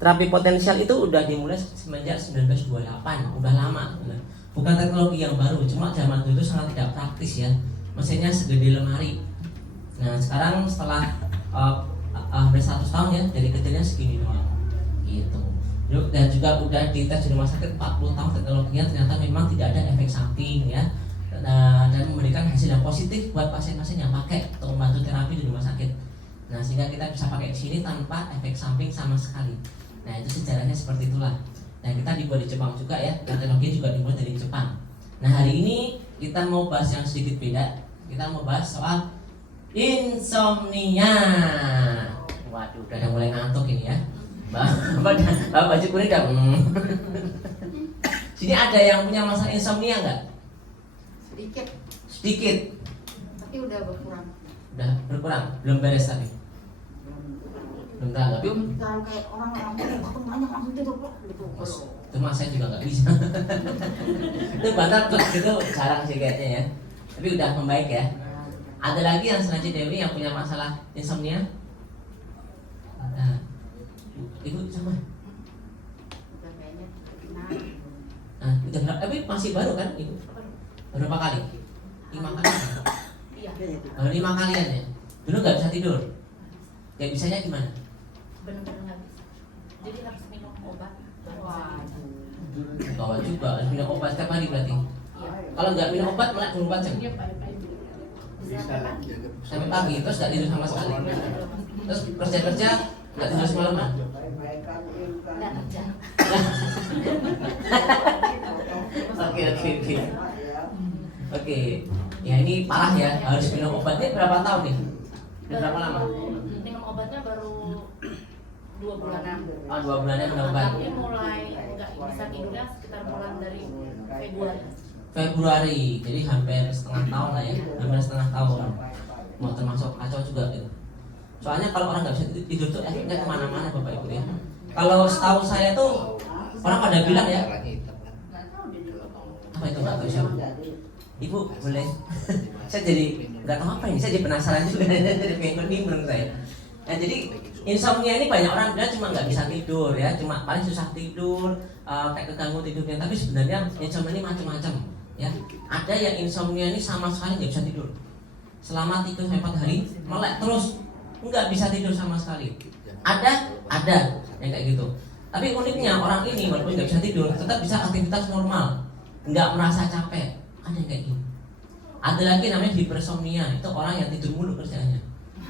terapi potensial itu udah dimulai semenjak 1928, udah lama. Bukan teknologi yang baru, cuma zaman dulu sangat tidak praktis ya. Mesinnya segede lemari. Nah sekarang setelah hampir 100 tahun ya, dari kecilnya segini doang gitu. Dan juga udah dites di rumah sakit 40 tahun teknologinya, ternyata memang tidak ada efek samping ya. Dan memberikan hasil yang positif buat pasien-pasien yang pakai untuk membantu terapi di rumah sakit. Nah sehingga kita bisa pakai di sini tanpa efek samping sama sekali. Nah itu sejarahnya seperti itulah. Nah kita dibuat di Jepang juga ya, teknologi juga dibuat dari Jepang. Nah hari ini kita mau bahas yang sedikit beda. Kita mau bahas soal insomnia. Waduh, udah mulai ngantuk ini ya. Baju kuning dah. Sini ada yang punya masalah insomnia nggak? Sedikit. Tapi udah berkurang. Udah berkurang, belum beres tapi. Belum tahu tapi. Belum terlalu kayak orang waktu banyak langsung tidur gitu. Cuma saya juga nggak bisa. Itu bantal gitu jarang sih kayaknya ya. Tapi udah membaik ya. Ada lagi yang sengaja Dewi yang punya masalah insomnia? Nah, Ibu sama? Udah kayaknya kenal. Nah, udah berapa? Tapi masih baru kan Ibu? Berapa kali? 5 kali. Iya. Kalau 5 kalian ya. Dulu nggak bisa tidur. Gak bisanya gimana? Benar-benar nggak bisa. Jadi harus minum obat. Bawa juga harus minum obat setiap hari berarti. Iya. Kalau nggak minum obat melek 24 jam. Sampai pagi terus nggak tidur sama sekali. Terus kerja nggak tidur semalaman. Nggak kerja. Oke. Ya ini parah ya, harus minum obatnya berapa tahun nih? Berapa lama? Minum obatnya baru 2 bulanan. 2 bulannya minum obat. Tapi mulai nggak bisa tidurnya sekitar bulan dari Februari, jadi hampir setengah tahun lah ya, hampir setengah tahun. Mau termasuk kacau juga gitu. Soalnya kalau orang nggak bisa tidur tuh efeknya kemana-mana Bapak Ibu ya. Kalau setahu saya tuh orang pada bilang ya, apa itu nggak tahu siapa? Ibu boleh? Saya jadi nggak tahu apa ini, saya jadi penasaran juga, jadi pengen menurut saya. Nah jadi insomnia ini banyak orang bilang cuma nggak bisa tidur ya, cuma paling susah tidur, kayak keganggu tidurnya. Tapi sebenarnya insomnia ini macam-macam ya. Ada yang insomnia ini sama sekali nggak bisa tidur, selama 3-4 hari melek terus, nggak bisa tidur sama sekali. Ada yang kayak gitu. Tapi uniknya orang ini walaupun nggak bisa tidur tetap bisa aktivitas normal, nggak merasa capek. Ada yang kayak gini. Ada lagi namanya hipersomnia, itu orang yang tidur mulu kerjanya.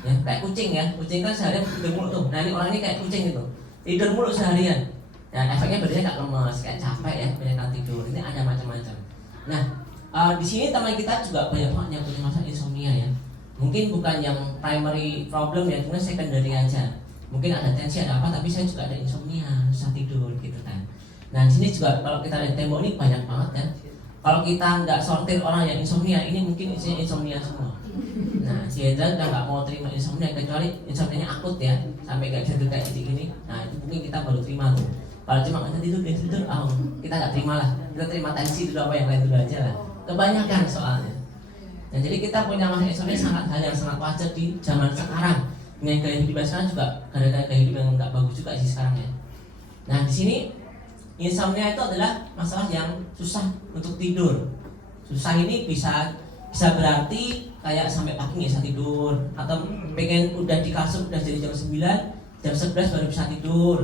Ya, kayak kucing ya, kucing kan seharian tidur mulu tuh. Nah ini orang ini kayak kucing gitu, tidur mulu seharian. Ya efeknya badannya kayak lemes, kayak capek ya, banyak tidur. Ini ada macam-macam. Nah di sini teman kita juga banyak banget yang punya masalah insomnia ya. Mungkin bukan yang primary problem ya, cuma secondary aja. Mungkin ada tensi ada apa, tapi saya juga ada insomnia, susah tidur gitu kan. Nah di sini juga kalau kita lihat tembok ini banyak banget ya. Kalau kita nggak sortir orang yang insomnia, ini mungkin isinya insomnia semua. Nah, si Hendra udah nggak mau terima insomnia, kecuali insomnianya akut ya, sampai nggak bisa tidur kayak gini. Nah, itu mungkin kita baru terima tuh. Kalau cuma nggak tidur, kita nggak terima lah. Kita terima tensi dulu, apa yang lain dulu aja lah. Kebanyakan soalnya. Nah, jadi kita punya masalah insomnia sangat hal yang sangat wajar di zaman sekarang. Dengan gaya hidup sekarang juga gara-gara gaya hidup yang nggak bagus juga sih sekarang ya. Nah, di sini insomnia itu adalah masalah yang susah untuk tidur. Susah ini bisa berarti kayak sampai pagi nggak bisa tidur, atau pengen udah di kasur udah jadi jam 9, jam 11 baru bisa tidur.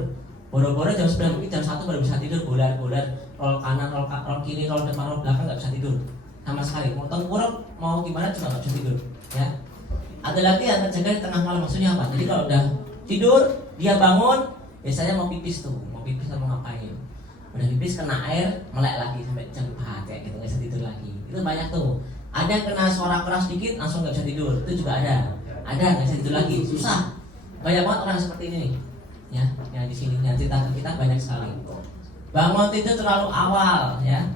Boro-boro jam 9 mungkin jam 1 baru bisa tidur, bolar-bolar, roll kanan, roll kiri, roll depan, roll belakang nggak bisa tidur sama sekali. Mau tengkurap mau gimana juga nggak bisa tidur. Ya. Ada lagi yang terjaga di tengah malam, maksudnya apa? Jadi kalau udah tidur dia bangun biasanya mau pipis tuh, mau ngapain? Udah pipis kena air melek lagi sampai jam 4 kayak gitu, nggak bisa tidur lagi. Itu banyak tuh. Ada yang kena suara keras dikit langsung nggak bisa tidur, itu juga ada nggak bisa tidur lagi, susah. Banyak banget orang seperti ini nih ya, yang di sini yang cerita kita banyak sekali. Bangun tidur terlalu awal ya.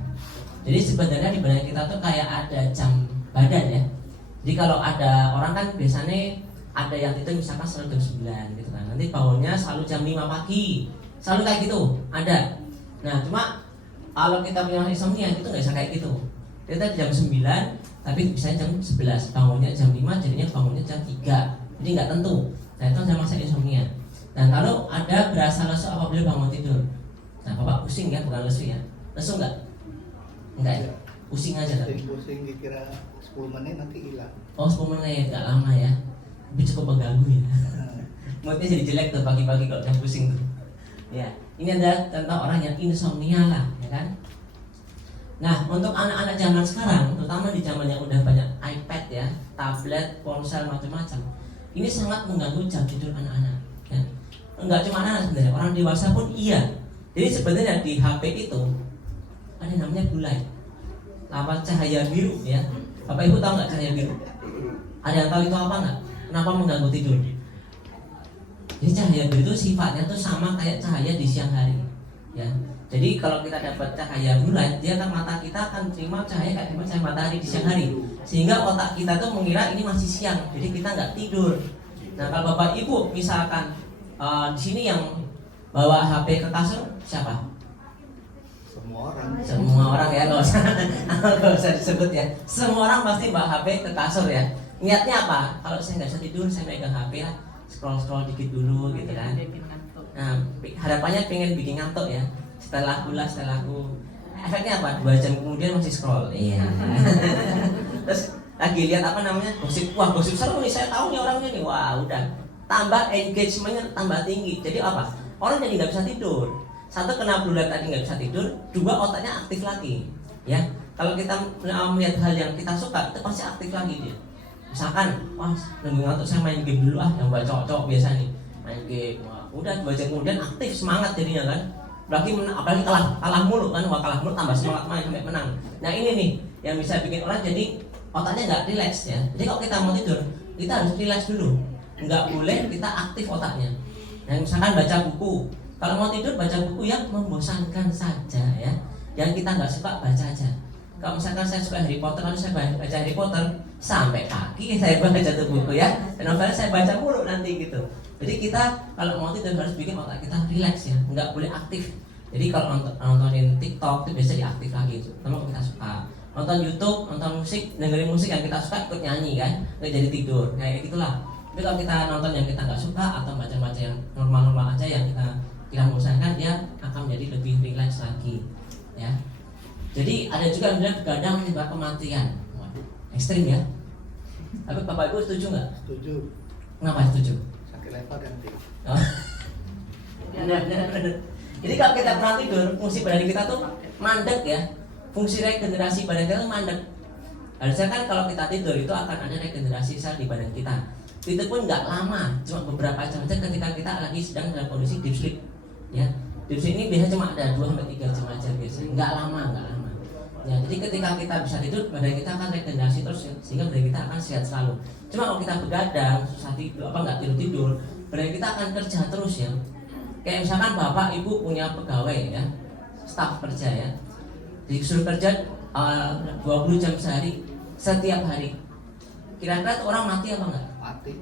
Jadi sebenarnya di badan kita tuh kayak ada jam badan ya. Jadi kalau ada orang kan biasanya ada yang tidur misalkan selalu jam 9 gitu kan, nanti bangunnya selalu jam 5 pagi, selalu kayak gitu ada. Nah cuma kalau kita punya insomnia itu nggak bisa kayak gitu. Kita jam 9 tapi bisa jam 11, bangunnya jam 5 jadinya bangunnya jam 3. Jadi nggak tentu. Nah itu ada masalah insomnia. Dan kalau ada berasa lesu apabila bangun tidur, nah bapak pusing ya, bukan lesu ya. Lesu enggak? Enggak ya? Pusing aja kan? Pusing dikira 10 menit nanti hilang. Oh 10 menit, enggak lama ya. Tapi cukup mengganggu ya. Moodnya jadi jelek tuh pagi-pagi kalau udah pusing tuh. Ya, ini adalah contoh orang yang insomnia lah, ya kan? Nah, untuk anak-anak zaman sekarang, terutama di zaman yang udah banyak iPad ya, tablet, ponsel macam-macam, ini sangat mengganggu jam tidur anak-anak. Ya. Enggak cuma anak sebenarnya, orang dewasa pun iya. Jadi sebenarnya di HP itu ada yang namanya blue light, apa cahaya biru ya. Bapak Ibu tahu nggak cahaya biru? Ada yang tahu itu apa nggak? Kenapa mengganggu tidur? Jadi cahaya biru itu sifatnya tuh sama kayak cahaya di siang hari, ya. Jadi kalau kita dapat cahaya blue light, dia kan mata kita akan terima cahaya kayak cahaya matahari di siang hari, sehingga otak kita tuh mengira ini masih siang, jadi kita nggak tidur. Nah kalau Bapak Ibu misalkan di sini yang bawa HP ke kasur siapa? Semua orang. Semua orang ya, nggak usah disebut ya. Semua orang pasti bawa HP ke kasur ya. Niatnya apa? Kalau saya nggak bisa tidur, saya megang HP lah, scroll dikit dulu gitu kan. Nah, harapannya pengen bikin ngantuk ya. Setelah aku efeknya apa? 2 jam kemudian masih scroll. Iya. Terus lagi lihat apa namanya? Gosip. Wah, gosip seru nih, saya tahu nih orangnya nih. Wah, udah. Tambah engagementnya tambah tinggi. Jadi apa? Orang jadi nggak bisa tidur. Satu, kena blue light tadi nggak bisa tidur. 2, otaknya aktif lagi. Ya. Kalau kita melihat hal yang kita suka, itu pasti aktif lagi dia. Misalkan, wah, nunggu ngantuk saya main game dulu yang buat cowok-cowok biasa nih. Main game. Wah, udah 2 jam kemudian aktif, semangat jadinya kan. Apalagi kalah mulu kan, wah kalah mulu tambah semangat main sampai menang. Nah ini nih yang bisa bikin orang jadi otaknya nggak rileks ya. Jadi kalau kita mau tidur, kita harus rileks dulu. Nggak boleh kita aktif otaknya. Nah misalkan baca buku, kalau mau tidur baca buku yang membosankan saja ya. Yang kita nggak suka baca aja. Kalau misalkan saya suka Harry Potter, lalu saya baca Harry Potter sampai kaki saya baca tuh buku ya. Dan novel saya baca mulu nanti gitu. Jadi kita kalau mau tidur harus bikin otak kita rileks ya, nggak boleh aktif. Jadi kalau nontonin TikTok itu biasa diaktif lagi itu, kalau kita suka. Nonton YouTube, nonton musik, dengerin musik yang kita suka ikut nyanyi kan, nggak jadi tidur, kayak gitulah. Tapi kalau kita nonton yang kita nggak suka atau baca-baca yang normal-normal aja yang kita tidak membosankan, dia akan menjadi lebih rileks lagi, ya. Jadi ada juga yang bilang begadang menyebabkan kematian, ekstrim ya. Tapi Bapak Ibu setuju nggak? Setuju. Kenapa setuju? Lepas ganti. Oh. Benar. Jadi kalau kita pernah tidur, fungsi badan kita tuh mandek ya. Fungsi regenerasi badan kita tuh mandek. Harusnya kan kalau kita tidur itu akan ada regenerasi sel di badan kita. Itu pun nggak lama, cuma beberapa jam saja ketika kita lagi sedang dalam kondisi deep sleep. Ya, deep sleep ini biasanya cuma ada 2-3 jam aja biasanya, nggak lama. Ya, jadi ketika kita bisa tidur, badan kita akan regenerasi terus ya, sehingga badan kita akan sehat selalu. Cuma kalau kita begadang, susah tidur, nggak tidur, badan kita akan kerja terus ya. Kayak misalkan bapak ibu punya pegawai ya, staf kerja ya, disuruh kerja 20 jam sehari, setiap hari. Kira-kira tuh orang mati apa enggak? Mati.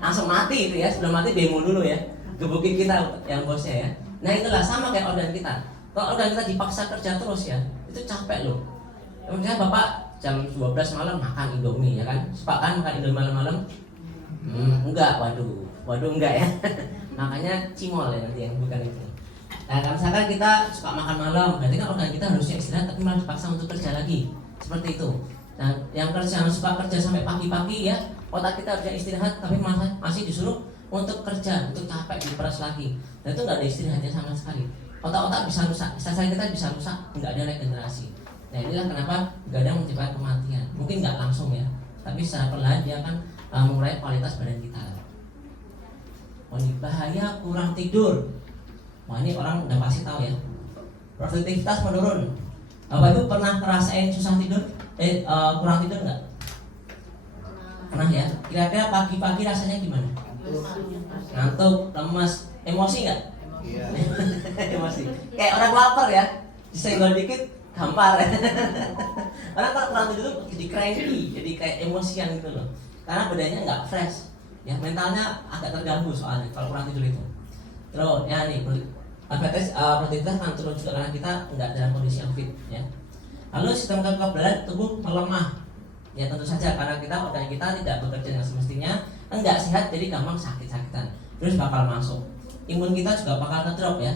Langsung mati itu ya, sebelum mati demo dulu ya, gebukin kita yang bosnya ya. Nah itulah sama kayak organ kita. Kalau organ kita dipaksa kerja terus ya, itu capek loh. Misalnya bapak jam 12 malam makan Indomie ya kan, suka kan makan Indomie malam-malam? Enggak, waduh enggak ya. Makanya cimol ya nanti yang bukan itu. Nah kalau misalkan kita suka makan malam, berarti kan organ kita harusnya istirahat tapi malah dipaksa untuk kerja lagi, seperti itu. Nah yang suka kerja sampai pagi-pagi ya, otak kita harusnya istirahat tapi masih disuruh untuk kerja, untuk capek, diperas lagi. Nah itu nggak ada istirahatnya sama sekali. Otak-otak bisa rusak, sel kita bisa rusak, nggak ada regenerasi. Nah inilah kenapa begadang menyebabkan kematian. Mungkin nggak langsung ya, tapi secara perlahan dia akan mengurangi kualitas badan kita. Oh ini bahaya kurang tidur. Wah ini orang udah pasti tahu ya. Produktivitas menurun. Bapak Ibu pernah ngerasain susah tidur? Kurang tidur nggak? Pernah ya. Kira-kira pagi-pagi rasanya gimana? Ngantuk, lemas, emosi nggak? Iya. Emosi. Kayak orang lapar ya, disenggol dikit gampar. Karena kalau kurang tidur jadi cranky, jadi kayak emosian gitu loh. Karena badannya nggak fresh, ya mentalnya agak terganggu soalnya kalau kurang tidur itu. Terus ya nih, produktivitas akan turun juga karena kita nggak dalam kondisi yang fit, ya. Lalu sistem kekebalan tubuh melemah, ya tentu saja karena organ kita tidak bekerja dengan semestinya, enggak sehat jadi gampang sakit-sakitan. virus bakal masuk. Imun kita juga bakal ngedrop ya.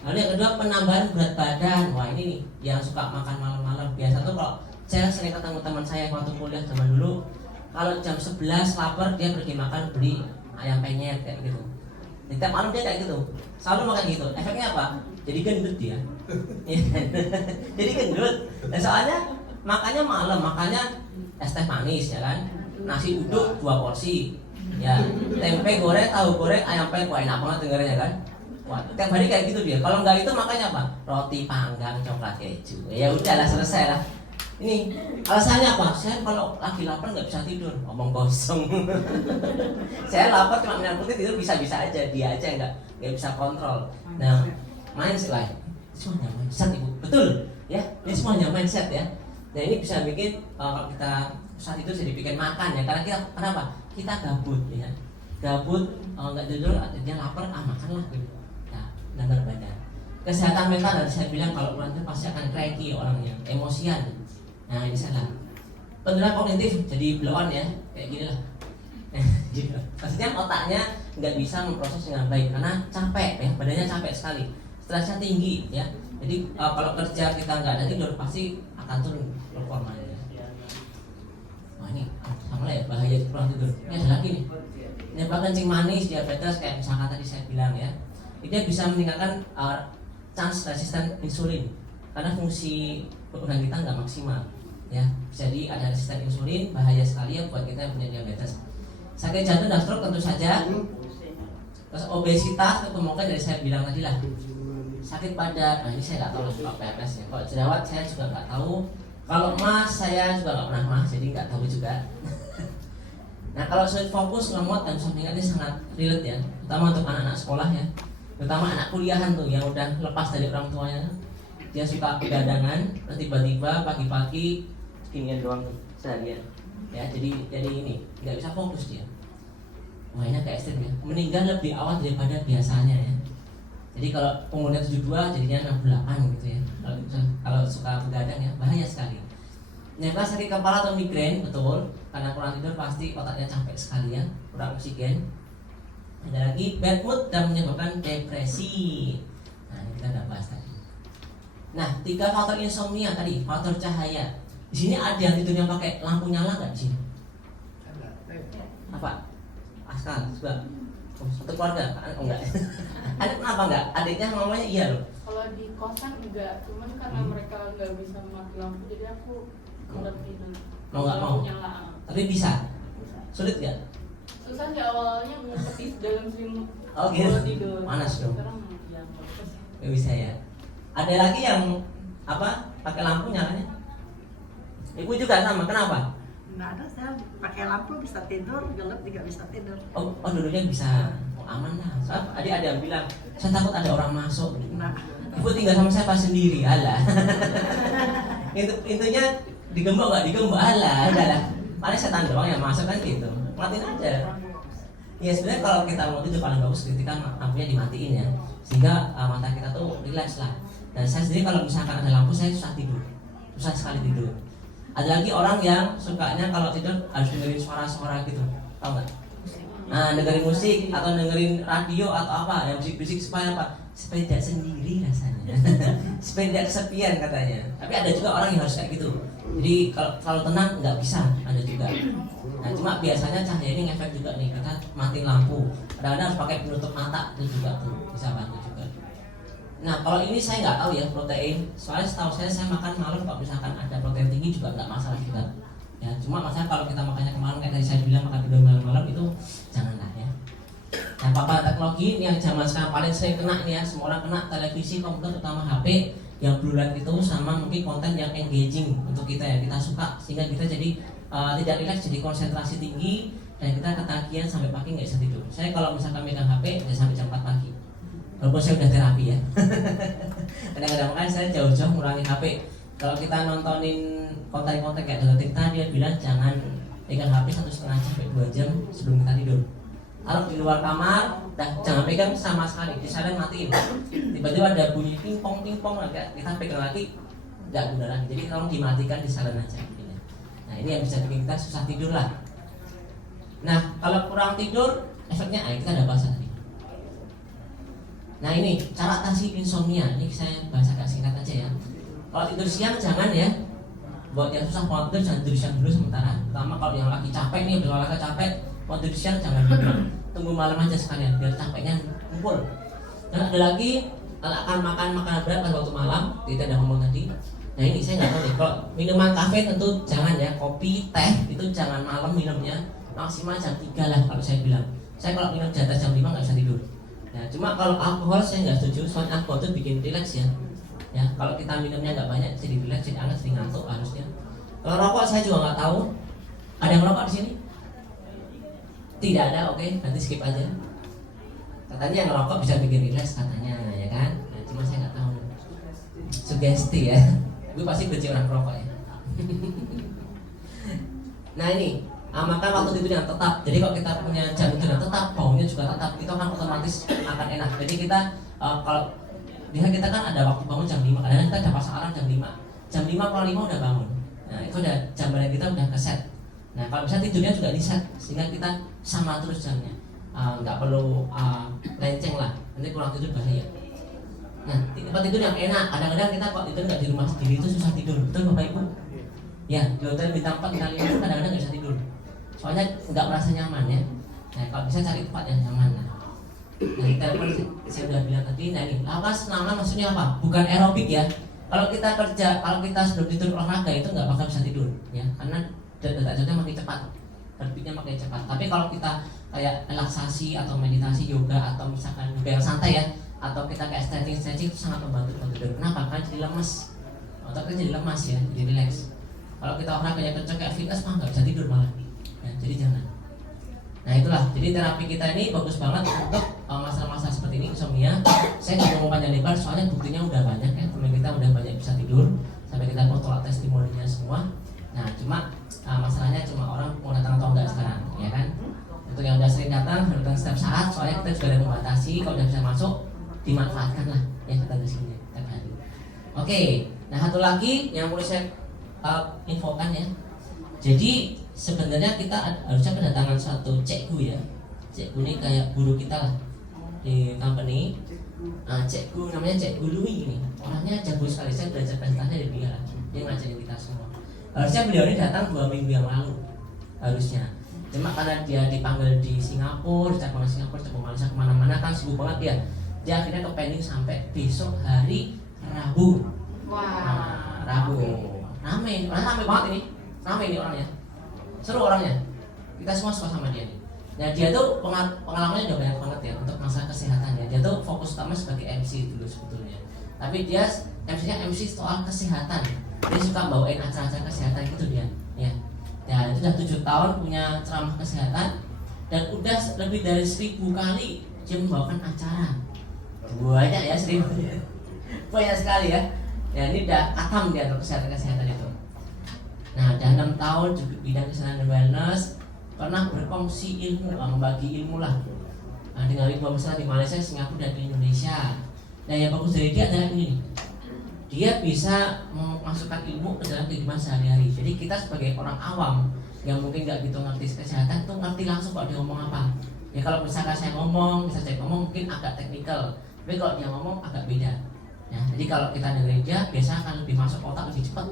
Lalu yang kedua penambahan berat badan. Wah ini nih yang suka makan malam-malam. Biasa tuh kalau saya sering ketemu teman saya waktu kuliah zaman dulu, kalau jam 11 lapar dia pergi makan beli ayam penyet kayak gitu. Tiap malam dia kayak gitu, selalu makan gitu. Efeknya apa? Jadi gendut dia. Jadi gendut. Dan soalnya makannya malam, makannya es teh manis ya kan, nasi uduk 2 porsi, ya tempe goreng, tahu goreng, ayam penyet. Wah enak banget dengarnya kan. Wah, tiap hari kayak gitu dia. Kalau nggak itu makanya apa? Roti panggang coklat keju. Ya udahlah selesai lah. Ini alasannya apa? Saya kalau lagi lapar nggak bisa tidur. Omong kosong. Saya lapar cuma minum putih tidur bisa-bisa aja. Dia aja nggak bisa kontrol. Nah, mindset semuanya mindset ibu. Betul ya. Ini semuanya mindset ya. Nah ini bisa bikin kalau kita saat itu jadi bikin makan ya. Karena kita kenapa? Kita gabut ya. Gabut nggak tidur artinya lapar makanlah gitu. Benar badan. Kesehatan mental tadi saya bilang kalau nanti pasti akan cranky orangnya, emosian. Nah ini salah. Penurunan kognitif jadi blow on ya, kayak gini lah. Maksudnya otaknya nggak bisa memproses dengan baik karena capek ya, badannya capek sekali, stresnya tinggi ya. Jadi kalau kerja kita nggak ada tidur pasti akan turun performanya. Wah ini sama lah ya bahaya kurang tidur. Ini ada lagi nih. Menyebabkan kencing manis, diabetes kayak misalkan tadi saya bilang ya. Dia bisa meningkatkan chance resisten insulin karena fungsi organ kita nggak maksimal ya. Jadi ada resisten insulin bahaya sekali ya buat kita yang punya diabetes. Sakit jantung dan stroke tentu saja. Terus obesitas ketemukan dari saya bilang tadi lah. Sakit pada, nah ini saya nggak tahu lah kalau PMS ya. Kalau jerawat saya juga nggak tahu. Kalau emas saya juga nggak pernah emas, jadi nggak tahu juga. Nah kalau sulit fokus, lemot dan sampingan ini sangat relate ya, terutama untuk anak-anak sekolah ya. Terutama anak kuliahan tuh yang udah lepas dari orang tuanya, dia suka begadangan, tiba-tiba pagi-pagi ginian doang tuh seharian, ya jadi ini nggak bisa fokus dia. Wah ini kayak ekstrim ya, meninggal lebih awal daripada biasanya ya. Jadi kalau umurnya 72 jadinya 68 gitu ya. Kalau suka begadang ya bahaya sekali. Nyata sakit kepala atau migrain betul, karena kurang tidur pasti otaknya capek sekali ya, kurang oksigen. Ada lagi bad mood dan menyebabkan depresi. Nah ini kita udah bahas tadi. Nah 3 faktor insomnia tadi, faktor cahaya. Di sini ada yang tidurnya pakai lampu nyala nggak di sini? Apa? Askal, coba. Satu keluarga? Oh enggak. Ada kenapa enggak? Adiknya mamanya iya loh. Kalau di kosan enggak, cuman karena mereka nggak bisa mati lampu, jadi aku nggak tidur. Mau nggak mau? Nyala. Tapi bisa. Sulit nggak? Susah sih awalnya ngumpet dalam selimut. Oh gitu. Tidur. Panas dong. Sekarang ya bagus. Nggak bisa ya. Ada lagi yang apa? Pakai lampu nyalanya? Ibu juga sama. Kenapa? Nggak ada, saya pakai lampu bisa tidur, gelap juga bisa tidur. Oh dulunya bisa. Oh, aman lah. Soalnya adik ada yang bilang, saya takut ada orang masuk. Nah, Ibu tinggal sama saya pas sendiri, alah. Intinya digembok nggak digembok, alah, udahlah. Paling setan doang yang masuk kan gitu. Matiin aja. Ya sebenarnya kalau kita mau tidur paling bagus ketika lampunya dimatiin ya, sehingga mata kita tuh relax lah. Dan saya sendiri kalau misalkan ada lampu saya susah tidur, susah sekali tidur. Ada lagi orang yang sukanya kalau tidur harus dengerin suara-suara gitu, tahu nggak? Nah dengerin musik atau dengerin radio atau apa, yang musik-musik supaya apa? Supaya tidak sendiri rasanya, supaya tidak kesepian katanya. Tapi ada juga orang yang harus kayak gitu. Jadi kalau tenang nggak bisa, ada juga. Nah cuma biasanya cahaya ini ngefek juga nih, kita mati lampu. Kadang-kadang harus pakai penutup mata itu juga tuh bisa bantu juga. Nah kalau ini saya nggak tahu ya protein, soalnya setahu saya makan malam kalau misalkan ada protein tinggi juga nggak masalah juga. Ya cuma masalah kalau kita makannya kemarin kayak tadi saya bilang makan tidur malam-malam itu janganlah ya. Nah paparan teknologi ini yang zaman sekarang paling sering kena nih ya, semua orang kena televisi, komputer, terutama HP yang blue light itu sama mungkin konten yang engaging untuk kita ya, kita suka sehingga kita jadi tidak rileks, jadi konsentrasi tinggi dan kita ketagihan sampai pagi nggak bisa tidur. Saya kalau misalkan megang HP bisa sampai jam 4 pagi. Walaupun saya udah terapi ya. Kadang-kadang kan saya jauh-jauh ngurangi HP. Kalau kita nontonin konten-konten kayak Dr. Tirta, dia bilang jangan pegang HP 1,5 sampai 2 jam sebelum kita tidur. Kalau di luar kamar, jangan pegang sama sekali, disadar matiin. Tiba-tiba ada bunyi pingpong kita pegang lagi, nggak guna lagi. Jadi tolong dimatikan, disadar aja. Nah ini yang bisa bikin kita susah tidur lah. Nah kalau kurang tidur efeknya kita ada bahasa tadi. Nah ini cara atasi insomnia, ini saya bahas agak singkat aja ya. Kalau tidur siang jangan ya, buat yang susah mau tidur jangan tidur siang dulu sementara. Terutama kalau yang lagi capek nih, berolahraga capek, mau tidur siang jangan dulu, tunggu malam aja sekalian biar capeknya kumpul. Dan ada lagi akan makan makanan berat pada waktu malam, kita udah ngomong tadi. Nah ini saya nggak tahu nih, kalau minuman kafe tentu jangan ya, kopi, teh itu jangan malam minumnya, maksimal jam 3 lah kalau saya bilang. Saya kalau minum di atas jam 5 nggak bisa tidur. Nah cuma kalau alkohol saya nggak setuju, soalnya alkohol itu bikin rileks ya. Ya kalau kita minumnya nggak banyak jadi rileks, jadi anget, jadi ngantuk harusnya. Kalau rokok saya juga nggak tahu. Ada yang rokok di sini? Tidak ada, oke, nanti skip aja. Katanya yang ngerokok bisa bikin rileks katanya, ya kan? Nah, cuma saya nggak tahu. Sugesti ya. Gue pasti benci orang perokok ya. Nah ini, makan waktu tidur yang tetap. Jadi kalau kita punya jam tidur yang tetap, bangunnya juga tetap, itu kan otomatis akan enak. Jadi kita kalau kita kan ada waktu bangun jam 5, kadang kita ada pasang alarm jam 5. Jam 5 kurang 5 udah bangun. Nah itu udah jam badan kita udah keset. Nah kalau bisa tidurnya juga di set, sehingga kita sama terus jamnya. Nggak perlu lenceng lah, nanti kurang tidur bahaya. Nah tempat tidur yang enak, kadang-kadang kita kok tidur nggak di rumah sendiri itu susah tidur, betul Bapak Ibu? Ya di hotel bintang 4 bintang 5 itu kadang-kadang nggak bisa tidur, soalnya nggak merasa nyaman ya. Nah kalau bisa cari tempat yang nyaman. Nah telepon saya udah bilang tadi. Nah ini lakukan senam maksudnya apa? Bukan aerobik ya. Kalau kita kerja, kalau kita sebelum tidur olahraga itu nggak bakal bisa tidur ya, karena detak jantungnya makin cepat, heartbeatnya makin cepat. Tapi kalau kita kayak relaksasi atau meditasi, yoga atau misalkan yoga yang santai ya, atau kita kayak stretching itu sangat membantu untuk tidur. Kenapa? Karena jadi lemes, otak kita jadi lemas ya, jadi relax. Kalau kita olahraganya kenceng kayak fitness mah nggak bisa tidur malah. Ya, jadi jangan. Nah itulah, jadi terapi kita ini bagus banget untuk masalah-masalah seperti ini, insomnia. Saya nggak mau panjang lebar, soalnya buktinya udah banyak ya, teman kita udah banyak bisa tidur, sampai kita mau tolak testimoninya semua. Nah cuma masalahnya cuma orang mau datang atau enggak sekarang, ya kan? Untuk yang udah sering datang setiap saat, soalnya kita juga ada membatasi, kalau udah bisa masuk dimanfaatkan lah ya kita di sini setiap hari. Oke, nah satu lagi yang perlu saya infokan ya. Jadi sebenarnya kita harusnya kedatangan satu cikgu ya. Cikgu ini kayak guru kita lah di company. Cikgu namanya Cikgu Louis ini. Orangnya jago sekali, saya belajar presentasi dari dia lah. Dia ngajarin kita semua. Harusnya beliau ini datang 2 minggu yang lalu harusnya. Cuma karena dia dipanggil di Singapura, cabang Singapura, cabang Malaysia, kemana-mana kan sibuk banget dia. Dia akhirnya ke pending sampai besok hari Rabu. Wah. Rabu. Rame banget ini. Rame ini orangnya. Seru orangnya. Kita semua suka sama dia nih. Nah dia tuh pengalamannya udah banyak banget ya untuk masalah kesehatan ya. Dia tuh fokus utama sebagai MC dulu sebetulnya. Tapi dia MC-nya MC soal kesehatan. Dia suka bawain acara-acara kesehatan gitu dia. Ya. Ya itu udah 7 tahun punya ceramah kesehatan dan udah lebih dari 1000 kali dia membawakan acara. Banyak ya 1000. Banyak sekali ya. Ya ini udah katam dia untuk kesehatan itu. Nah udah 6 tahun di bidang kesehatan dan wellness, pernah berkongsi ilmu, membagi ilmu lah. Nah dengan ribuan besar di Malaysia, Singapura dan di Indonesia. Nah yang bagus dari dia adalah ini nih. Dia bisa memasukkan ilmu ke dalam kehidupan sehari-hari. Jadi kita sebagai orang awam yang mungkin nggak gitu ngerti kesehatan, tuh ngerti langsung kalau dia ngomong apa. Ya kalau misalkan saya ngomong, bisa saya ngomong mungkin agak teknikal, tapi kalau dia ngomong agak beda. Ya, jadi kalau kita dengerin dia, biasa akan lebih masuk otak lebih cepat,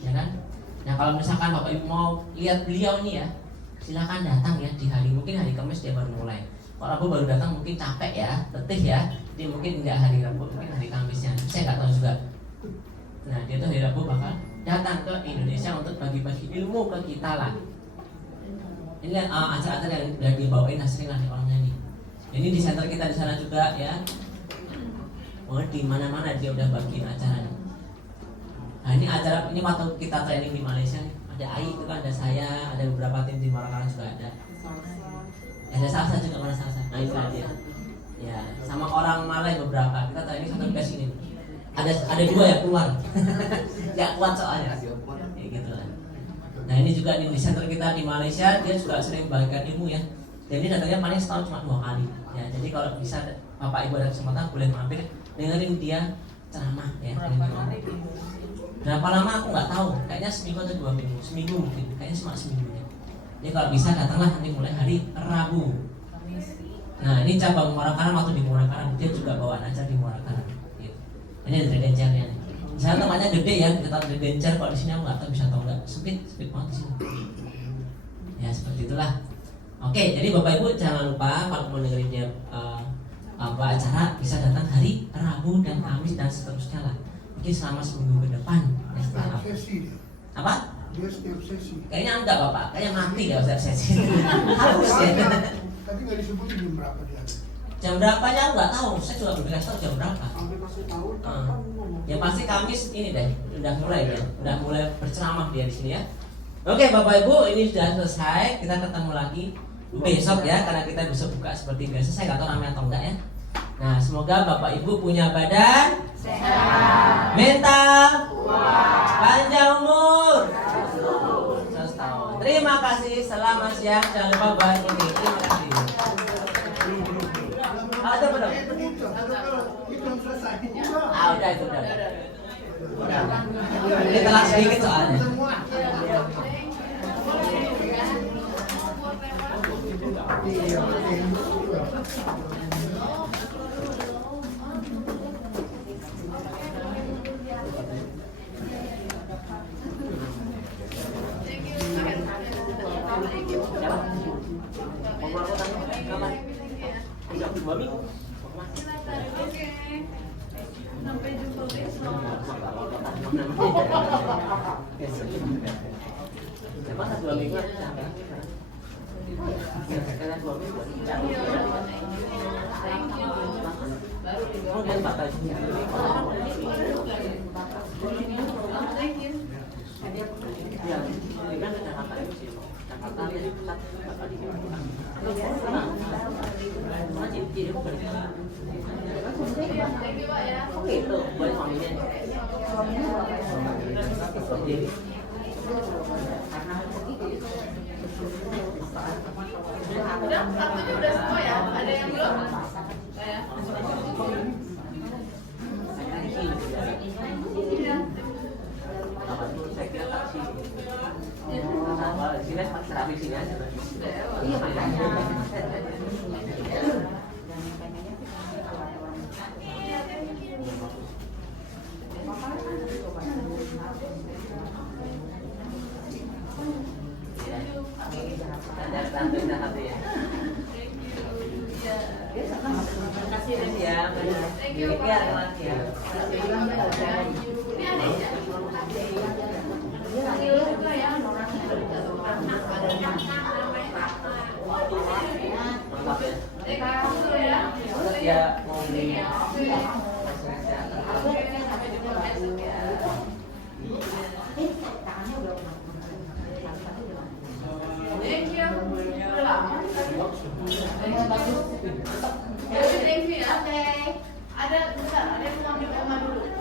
ya kan? Nah kalau misalkan Bapak Ibu mau lihat beliau nih ya, silakan datang ya di hari mungkin hari Kamis dia baru mulai. Kalau Rabu baru datang mungkin capek ya, letih ya. Dia mungkin nggak hari Rabu, mungkin hari Kamisnya. Saya nggak tahu juga. Nah dia tuh hari Rabu bakal datang ke Indonesia untuk bagi-bagi ilmu ke kita lah. Ini acara-acara yang udah dibawain sering lah orangnya nih. Ini di center kita di sana juga ya. Oh di mana-mana dia udah bagiin acaranya. Nah ini acara ini waktu kita training di Malaysia nih. Ada Ai itu kan, ada saya, ada beberapa tim di Marokko juga ada. Ada Salsa juga, mana Salsa? Nah itu dia. Ya sama orang Malay beberapa. Kita training satu batch ini. Ada 2 yang keluar. Gak kuat soalnya. Ya gitu lah. Nah ini juga di center kita di Malaysia, dia juga sering membagikan ilmu ya. Jadi datangnya paling setahun cuma 2 kali. Ya jadi kalau bisa Bapak Ibu ada kesempatan boleh mampir dengerin dia ceramah ya. Berapa lama aku nggak tahu. Kayaknya seminggu atau 2 minggu. Seminggu mungkin. Kayaknya cuma seminggu ya. Jadi kalau bisa datanglah nanti mulai hari Rabu. Nah ini cabang Muara Karang waktu di Muara Karang dia juga bawaan acara di Muara Karang. Gitu. Ini ada Dredencernya nih. Misalnya tempatnya gede ya, kita Dredencer kalau di sini aku nggak tahu bisa atau nggak, sempit banget di sini. Ya seperti itulah. Oke, jadi Bapak Ibu jangan lupa kalau mau dengerinnya acara bisa datang hari Rabu dan Kamis dan seterusnya lah. Mungkin selama seminggu ke depan. Ya, setelah Sesi. apa? Dia setiap sesi. Kayaknya enggak Bapak, kayaknya mati ya setiap sesi. Harus ya. Tadi nggak disebutin jam berapa dia. Jam berapanya aku nggak tahu, saya juga belum dikasih tahu jam berapa. Sampai kasih tahu Ah. kapan ngomong. Ya pasti Kamis ini deh, udah mulai ya, udah mulai berceramah dia di sini ya. Oke Bapak Ibu, ini sudah selesai, kita ketemu lagi besok ya, karena kita bisa buka seperti biasa. Saya nggak tahu namanya atau enggak ya. Nah semoga Bapak Ibu punya badan sehat, mental kuat, panjang umur, 100 tahun. Terima kasih, selamat siang, jangan lupa bahas ini. Terima kasih. Ada belum? Itu belum selesai. Udah itu udah. Ini telat sedikit soalnya. Sampai jumpa besok. Masa 2 minggu aja. Oke, itu buat suaminya. Udah, kartunya udah semua ya? Ada yang belum? Saya. Iya. Saya kira taksi. Sama di sini pakai terapi sini aja. Iya makanya. Ya, mau di Thank you. Udah lama. Thank you ya. Ada bentar, ada yang mau ambil dulu.